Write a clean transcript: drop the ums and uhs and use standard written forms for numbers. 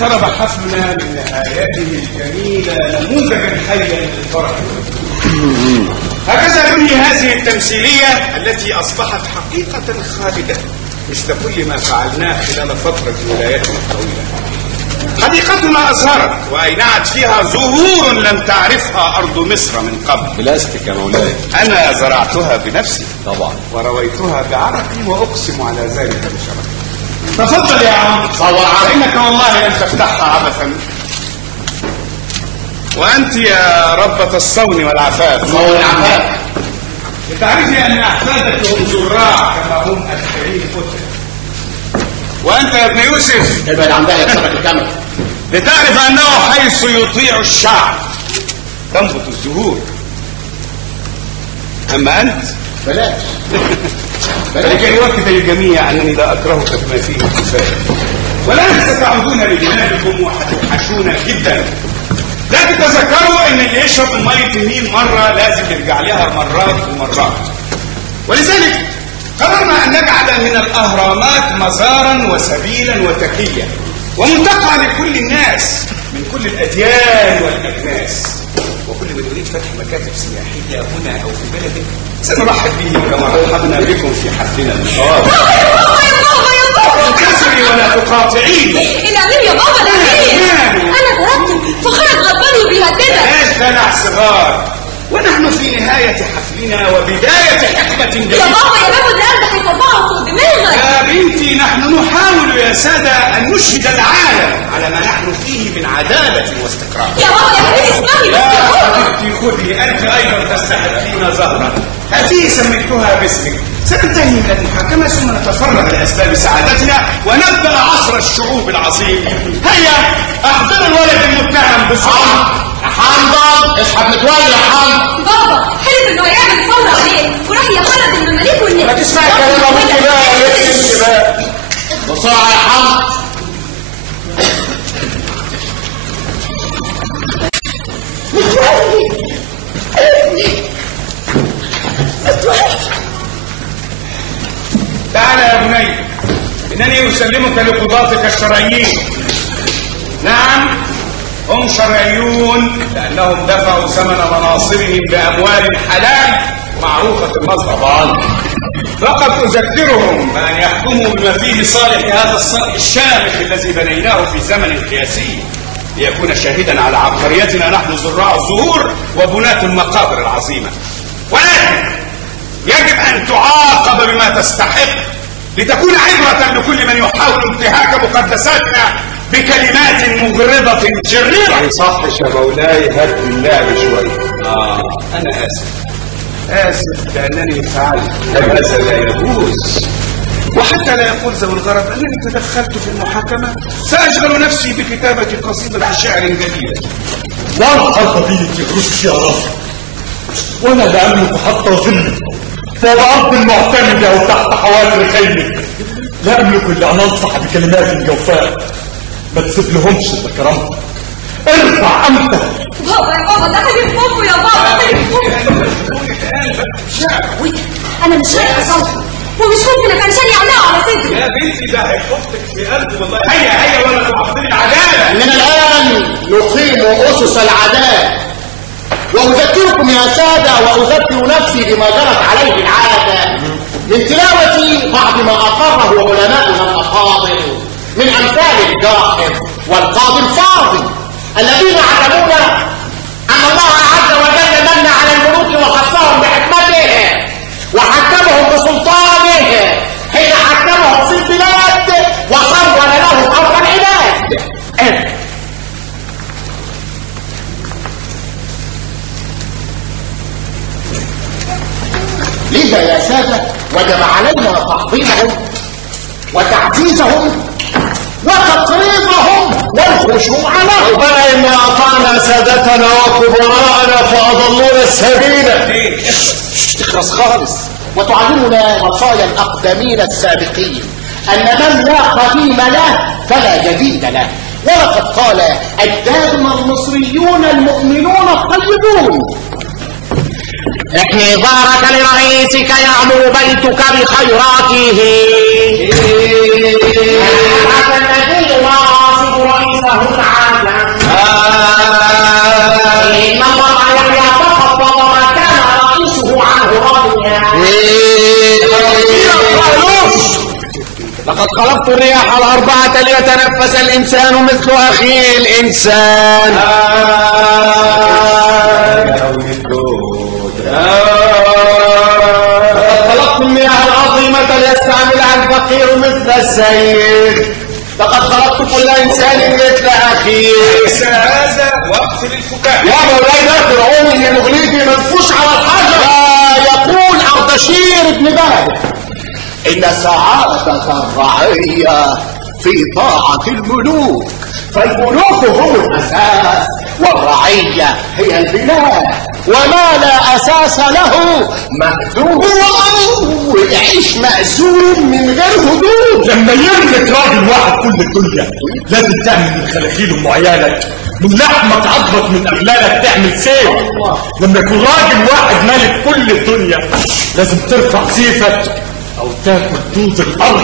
اقترب حفلنا من نهايته الجميلة نموذجا حيا للفرح. هكذا ننهي هذه التمثيلية التي أصبحت حقيقة خالدة مثل كل ما فعلناه خلال فترة ولايتنا الطويلة. حديقتنا أزهرت وأينعت فيها زهور لم تعرفها أرض مصر من قبل. بلاستيك يا مولاي. أنا زرعتها بنفسي طبعا، ورويتها بعرقي وأقسم على ذلك بشرف. تفضل يا عم فإنك والله لن تفتحها عبثا. وأنت يا ربة الصون والعفاف لتعرفي أن أحفادك هم زراع كما هم أشعرين فتح. وأنت يا ابن يوسف ابعد عن بالك سمك الكامل. لتعرف أنه حيث يطيع الشعب تنبت الزهور. أما أنت بلاش فلكي يؤكد للجميع أنني لا أكرهك بما فيه الكفاية، ولكن ستعودون لبلادكم وحتوحشونا جدا. لكن تذكروا أن اللي يشرب مية النيل مرة لازم يرجع لها مرات ومرات. ولذلك قررنا أن نجعل من الأهرامات مزارا وسبيلا وتكية ومنتقى لكل الناس من كل الأديان والأجناس. وكل من يريد فتح مكاتب سياحية هنا أو في بلده سنرحب به كما رحبنا بكم في حفلنا المشهور. انكسري ولا تقاطعيني. الأمير يا بابا الأمير. أنا ضربته فخرج غضبان وبيهددك. بلاش دلع صغار، ونحن في نهاية حفلنا وبداية حكمة جديدة. يا بابا يا بابا ده قلبك هيطبعه فوق دماغك. يا بنتي نحن نحاول يا سادة أن نشهد العالم على ما نحن فيه من عدالة واستقرار. يا بابا يا حبيبي اسمعي بس يا بابا. بنتي خذي أنت أيضا تستحقين زهرة، هذه سميتها باسمك. سننتهي من المحاكمة ثم نتفرغ لأسباب سعادتنا ونبدأ عصر الشعوب العظيم. هيا احضر الولد المتهم بسرعة. حمضان اسحب متولي يا حمض. بابا حلف انه هيعمل ثورة عليه وراح يخرج المماليك والناس. ما تسمعي كلام ابوكي بقى يا بنتي بقى. بسرعة يا حمض. تعال يا بني، إنني أسلمك لقضاتك الشرعيين. نعم هم شرعيون لأنهم دفعوا ثمن مناصبهم بأموال حلال معروفة المصرف. فقد أذكرهم بأن يحكموا بما فيه صالح هذا الصرح الشامخ الذي بنيناه في زمن قياسي ليكون شاهدا على عبقريتنا نحن زراع الزهور وبناة المقابر العظيمة. ولكن يجب أن تعاقب بما تستحق لتكون عبرة لكل من يحاول انتهاك مقدساتنا بكلمات مغرضة جريرة. ما يصحش يا مولاي، هد اللعب شوية. أنا آسف لأنني فعلت هذا لا يجوز. وحتى لا يقول ذوي الغرض أنني تدخلت في المحاكمة سأشغل نفسي بكتابة قصيدة شعر جديدة. لا حرب بيك يغرس يا راسي، وأنا لا أملك حتى ظلي فوق أرض المعتمدة وتحت حواجر خيمك. لا أملك إلا أن أنصح بكلمات جوفاء ما تسيب لهمش الكرامة. ارفع أنت. بابا يا بابا ده حبيب بابا يا بابا حبيب شعر. أنا مش رايحة صوته ومش ممكن أكنشان يعلقوا على صدري. يا بنتي ده هيحطك في قلبي والله. هيا ولا تعطيني العدالة. من الآن نقيم أسس العدالة، وأذكركم يا سادة وأذكر نفسي بما جرت عليه العادة من تلاوة بعض ما أقره علماؤنا الأفاضل من أمثال الجاحظ والقاضي الفاضل الذين علمونا أن الله عز وجل من على الملوك وخصهم بحكمته وحكمهم بسلطانه حين حكمهم في البلاد وصور لهم أرض العباد. لذا يا سادة وجب علينا تحضيرهم وتعزيزهم وتقريبهم والخشوع لهم. فإن أطعنا سادتنا وكبراءنا فأضلونا السبيل. اخلص خالص. وتعلمنا وصايا الأقدمين السابقين أن من لا قديم له فلا جديد له. ولقد قال أجدادنا المصريون المؤمنون الطيبون: احمي ظهرك لرئيسك يعمر بيتك بخيراته. هذا الذي يناصب رئيسه لقد خلقت الرياح الأربعة ليتنفس الإنسان مثل أخيه الإنسان. لقد خلقت المياه العظيمة ليستعملها الفقير مثل السيد. لقد خلقت كل إنسان مثل أخيه. ليس هذا وقت للفكاهة يا مولاي لا ترعوني إن مغليتي منفوش على الحجر. يقول أردشير بن بلد إن سعادة الرعية في طاعة الملوك، فالملوك هم الأساس والرعية هي البناء، وما لا أساس له مهدوم، ويعيش مأزوم من غير هدوء. لما يملك راجل واحد كل الدنيا لازم تعمل من خلاخيل ام عيالك، من لحمك عظمك، من اغلالك تعمل سيف. لما يكون راجل واحد مالك كل الدنيا لازم ترفع سيفك او تاكل طوب الارض.